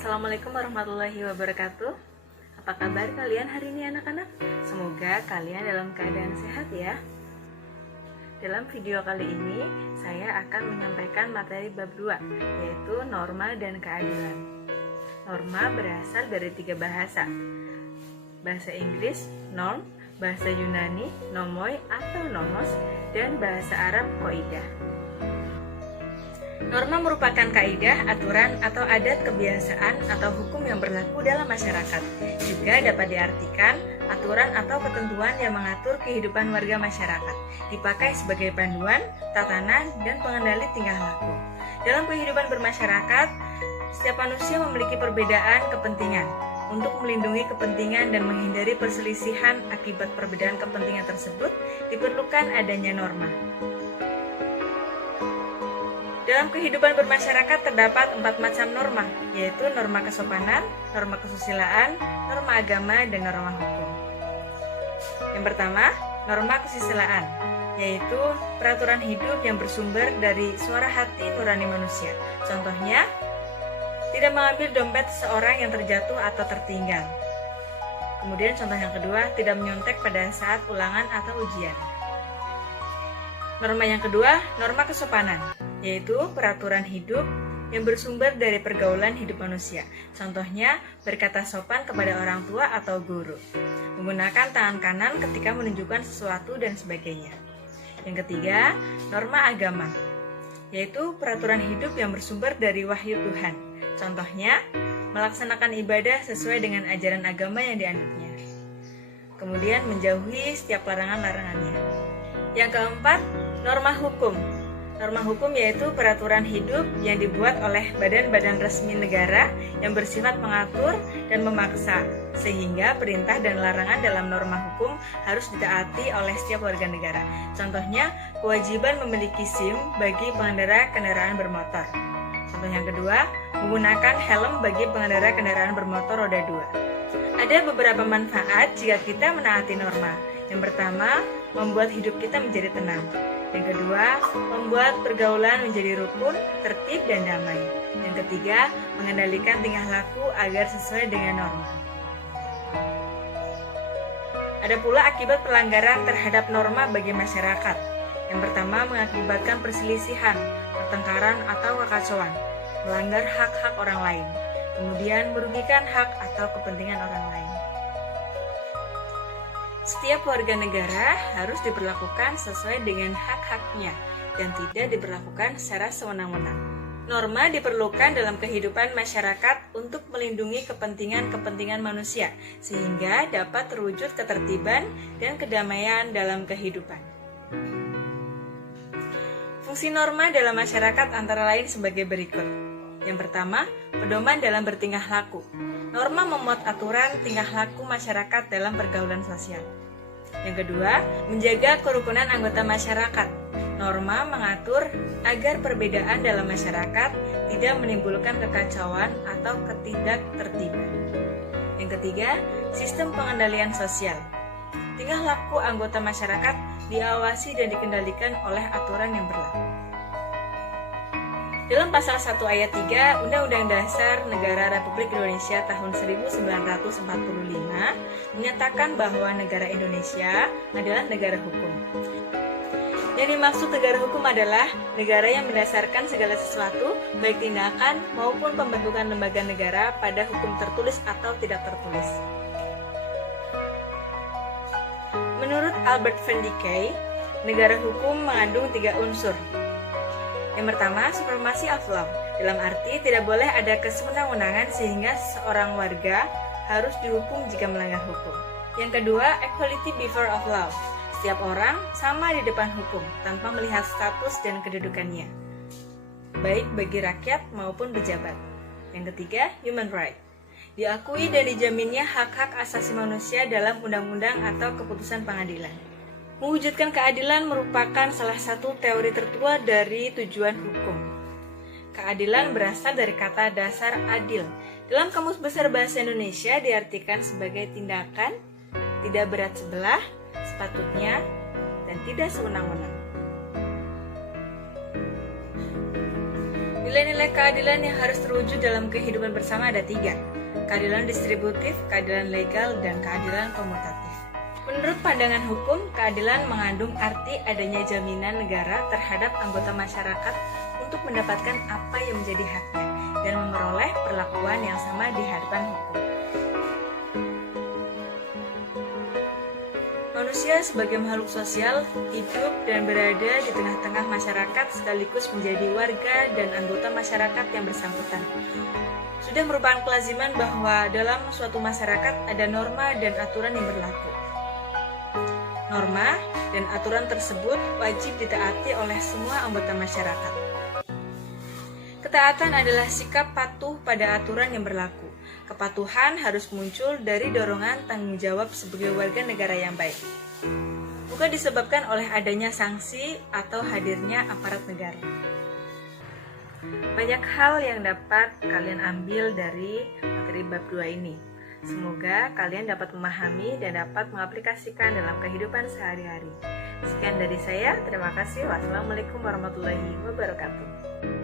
Assalamualaikum warahmatullahi wabarakatuh. Apa kabar kalian hari ini anak-anak? Semoga kalian dalam keadaan sehat ya. Dalam video kali ini, saya akan menyampaikan materi bab 2, yaitu norma dan keadilan. Norma berasal dari 3 bahasa. Bahasa Inggris, norm, bahasa Yunani, nomoi atau nomos, dan bahasa Arab, kaidah. Norma merupakan kaidah, aturan, atau adat kebiasaan atau hukum yang berlaku dalam masyarakat. Juga dapat diartikan aturan atau ketentuan yang mengatur kehidupan warga masyarakat, dipakai sebagai panduan, tatanan, dan pengendali tingkah laku. Dalam kehidupan bermasyarakat, setiap manusia memiliki perbedaan kepentingan. Untuk melindungi kepentingan dan menghindari perselisihan akibat perbedaan kepentingan tersebut, diperlukan adanya norma. Dalam kehidupan bermasyarakat terdapat 4 macam norma, yaitu norma kesopanan, norma kesusilaan, norma agama, dan norma hukum. Yang pertama, norma kesusilaan, yaitu peraturan hidup yang bersumber dari suara hati nurani manusia. Contohnya, tidak mengambil dompet seorang yang terjatuh atau tertinggal. Kemudian contoh yang kedua, tidak menyontek pada saat ulangan atau ujian. Norma yang kedua, norma kesopanan, yaitu peraturan hidup yang bersumber dari pergaulan hidup manusia. Contohnya, berkata sopan kepada orang tua atau guru, menggunakan tangan kanan ketika menunjukkan sesuatu, dan sebagainya. Yang ketiga, norma agama, yaitu peraturan hidup yang bersumber dari wahyu Tuhan. Contohnya, melaksanakan ibadah sesuai dengan ajaran agama yang dianutnya. Kemudian menjauhi setiap larangan-larangannya. Yang keempat, norma hukum. Norma hukum yaitu peraturan hidup yang dibuat oleh badan-badan resmi negara yang bersifat mengatur dan memaksa, sehingga perintah dan larangan dalam norma hukum harus ditaati oleh setiap warga negara. Contohnya, kewajiban memiliki SIM bagi pengendara kendaraan bermotor. Contoh yang kedua, menggunakan helm bagi pengendara kendaraan bermotor roda 2. Ada beberapa manfaat jika kita menaati norma. Yang pertama, membuat hidup kita menjadi tenang. Yang kedua, membuat pergaulan menjadi rukun, tertib, dan damai. Yang ketiga, mengendalikan tingkah laku agar sesuai dengan norma. Ada pula akibat pelanggaran terhadap norma bagi masyarakat. Yang pertama, mengakibatkan perselisihan, pertengkaran, atau kekacauan, melanggar hak-hak orang lain, kemudian merugikan hak atau kepentingan orang lain. Setiap warga negara harus diperlakukan sesuai dengan hak-haknya dan tidak diperlakukan secara sewenang-wenang. Norma diperlukan dalam kehidupan masyarakat untuk melindungi kepentingan-kepentingan manusia sehingga dapat terwujud ketertiban dan kedamaian dalam kehidupan. Fungsi norma dalam masyarakat antara lain sebagai berikut. Yang pertama, pedoman dalam bertingkah laku. Norma memuat aturan tingkah laku masyarakat dalam pergaulan sosial. Yang kedua, menjaga kerukunan anggota masyarakat. Norma mengatur agar perbedaan dalam masyarakat tidak menimbulkan kekacauan atau ketidaktertiban. Yang ketiga, sistem pengendalian sosial. Tingkah laku anggota masyarakat diawasi dan dikendalikan oleh aturan yang berlaku. Dalam pasal 1 ayat 3 Undang-Undang Dasar Negara Republik Indonesia tahun 1945 menyatakan bahwa negara Indonesia adalah negara hukum. Yang dimaksud negara hukum adalah negara yang mendasarkan segala sesuatu, baik tindakan maupun pembentukan lembaga negara pada hukum tertulis atau tidak tertulis. Menurut Albert Van Dijk, negara hukum mengandung 3 unsur. Yang pertama, supremacy of law, dalam arti tidak boleh ada kesewenang-wenangan sehingga seorang warga harus dihukum jika melanggar hukum. Yang kedua, equality before of law, setiap orang sama di depan hukum tanpa melihat status dan kedudukannya, baik bagi rakyat maupun pejabat. Yang ketiga, human right, diakui dan dijaminnya hak-hak asasi manusia dalam undang-undang atau keputusan pengadilan. Mewujudkan keadilan merupakan salah satu teori tertua dari tujuan hukum. Keadilan berasal dari kata dasar adil. Dalam Kamus Besar Bahasa Indonesia diartikan sebagai tindakan, tidak berat sebelah, sepatutnya, dan tidak sewenang-wenang. Nilai-nilai keadilan yang harus terwujud dalam kehidupan bersama ada 3: keadilan distributif, keadilan legal, dan keadilan komutatif. Menurut pandangan hukum, keadilan mengandung arti adanya jaminan negara terhadap anggota masyarakat untuk mendapatkan apa yang menjadi haknya dan memperoleh perlakuan yang sama di hadapan hukum. Manusia sebagai makhluk sosial, hidup dan berada di tengah-tengah masyarakat sekaligus menjadi warga dan anggota masyarakat yang bersangkutan. Sudah merupakan kelaziman bahwa dalam suatu masyarakat ada norma dan aturan yang berlaku. Norma dan aturan tersebut wajib ditaati oleh semua anggota masyarakat. Ketaatan adalah sikap patuh pada aturan yang berlaku. Kepatuhan harus muncul dari dorongan tanggung jawab sebagai warga negara yang baik, bukan disebabkan oleh adanya sanksi atau hadirnya aparat negara. Banyak hal yang dapat kalian ambil dari materi bab 2 ini. Semoga kalian dapat memahami dan dapat mengaplikasikan dalam kehidupan sehari-hari. Sekian dari saya, terima kasih. Wassalamualaikum warahmatullahi wabarakatuh.